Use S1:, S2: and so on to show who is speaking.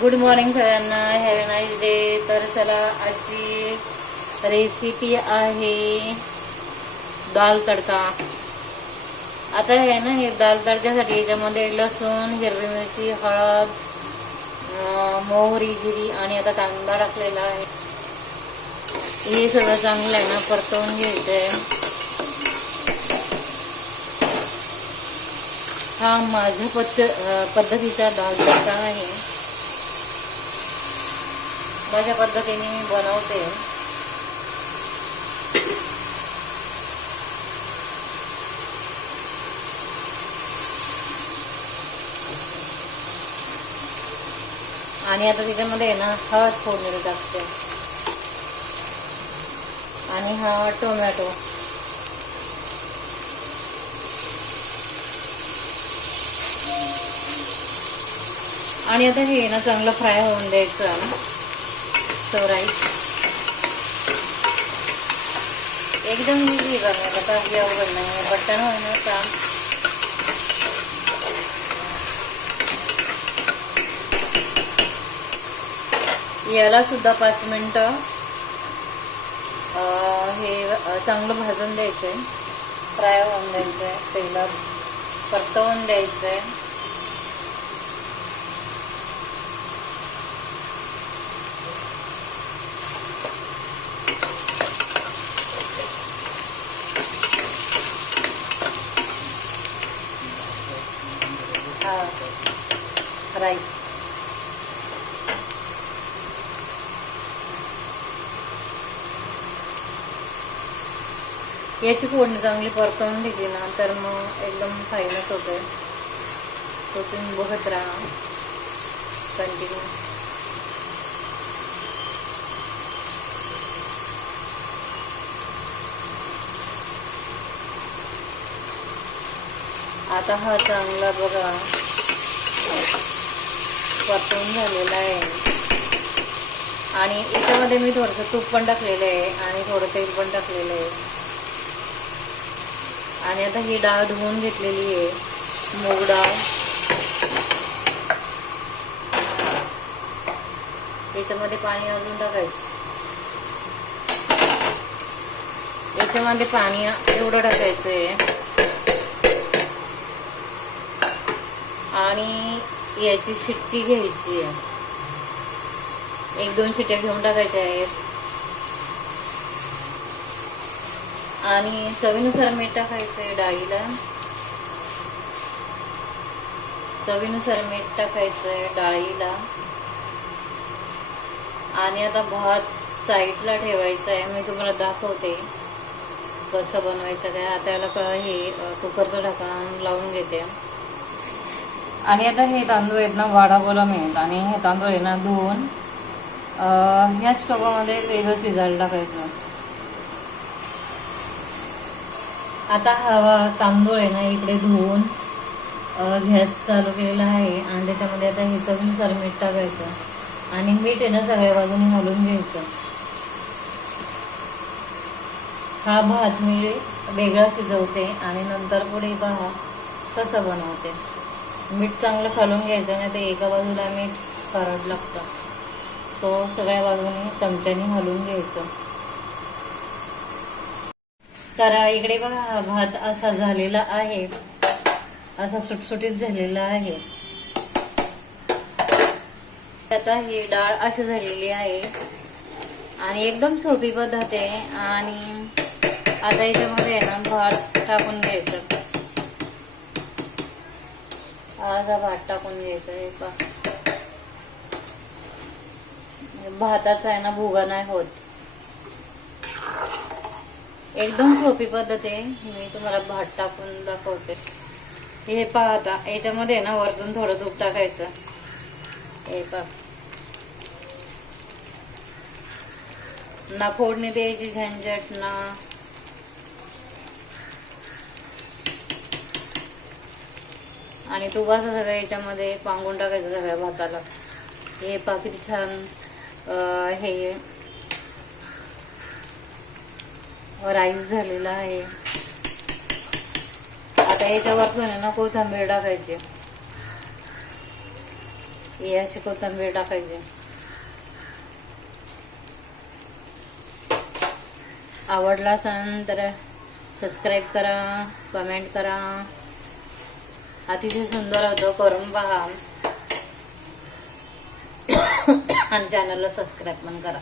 S1: Good morning सगळ्यांना have nice day तर चला आजची रेसिपी आहे दाल तडका. आता हे ना हे दाल तडक्यासाठी याच्यामध्ये लसूण हिरवी मिरची हळद मोहरी जिरी आणि आता कांदा टाकलेला आहे. हे सगळं चांगलं आहे ना परतवून घ्यायचं आहे हा माझ्या पद्ध पद्धतीचा दाल तडका आहे. माझ्या पद्धतीने मी बनवते. आणि आता त्याच्यामध्ये ना हळद फोडणी टाकते. आणि हा टोमॅटो. आणि आता हे ना चांगलं फ्राय होऊन द्यायचं. राईस एकदम इझी बनवायला काही अवघड नाही बटन होणार काम. याला सुद्धा पाच मिनटं हे चांगलं भाजून द्यायचंय. फ्राय होऊन द्यायचंय तेलात परतवून द्यायचंय. हा. राईस. याची फोडणी चांगली परतवून दिली ना तर मग एकदम फाईनच होते तो तुम्ही बघत राहा. कंटिन्यू आता हा चांगला बघा. परतून झालेला आहे. आणि याच्यामध्ये मी थोडंसं तूप पण टाकलेलं आहे आणि थोडं तेल पण टाकलेलं आहे. आणि आता ही डाळ धुवून घेतलेली आहे. मूग डाळ. याच्यामध्ये पाणी अजून टाकायचं. याच्यामध्ये पाणी एवढं टाकायचं आहे आणि याची शिट्टी घ्यायची आहे. एक दोन शिट्ट्या घेऊन टाकायच्या आहेत. आणि चवीनुसार मीठ टाकायचं आहे डाळीला. चवीनुसार मीठ टाकायचं आहे डाळीला. आणि आता भात साईडला ठेवायचा आहे. मी तुम्हाला दाखवते कसं बनवायचं काय. आता याला हे कुकरचं ढाकण लावून घेते. आणि आता हे तांदूळ आहेत ना वाडा बोला आहेत आणि हे तांदूळ आहे ना धुवून ह्या स्टोवामध्ये वेगळं शिजायला टाकायचं. आता हवा तांदूळ आहे ना इकडे धुवून गॅस चालू केलेला आहे. आणि त्याच्यामध्ये आता हे चवीनुसार मीठ टाकायचं. आणि मीठ आहे ना सगळ्या बाजूने घालून घ्यायचं. हा भात मी वेगळा शिजवते आणि नंतर पुढे पहा कसं बनवते. मीठ चांगलं खालून घ्यायचं नाही तर एका बाजूला मीठ खारट लागतं. सो सगळ्या बाजूने चमच्याने हलवून घ्यायचं. तर इकडे बघा हा भात असा झालेला आहे. असा सुटसुटीत झालेला आहे. आता ही डाळ अशी झालेली आहे. आणि एकदम सोपी पद्धत आहे. आणि आता याच्यामध्ये आहे ना भात टाकून घ्यायचं. असा भात टाकून घ्यायचा हे पा. भाताचा आहे ना भुगा नाही होत. एकदम सोपी पद्धत आहे. मी तुम्हाला भात टाकून दाखवते. हे पहा आता याच्यामध्ये ना वरतून थोडं तूप टाकायचं. हे पहा ना फोडणी द्यायची झंझट ना. आणि तू असं सगळं याच्यामध्ये पांगून टाकायचं सगळ्या भाताला. हे पा किती छान हे. राईस झालेला आहे. आता याच्यावर आहे ना कोथंबीर टाकायची. हे अशी कोथंबीर टाकायची. आवडला असेल तर सबस्क्राईब करा कमेंट करा. अतिशय सुंदर होतं. करून पहा. आणि चॅनलला सबस्क्राईब पण करा.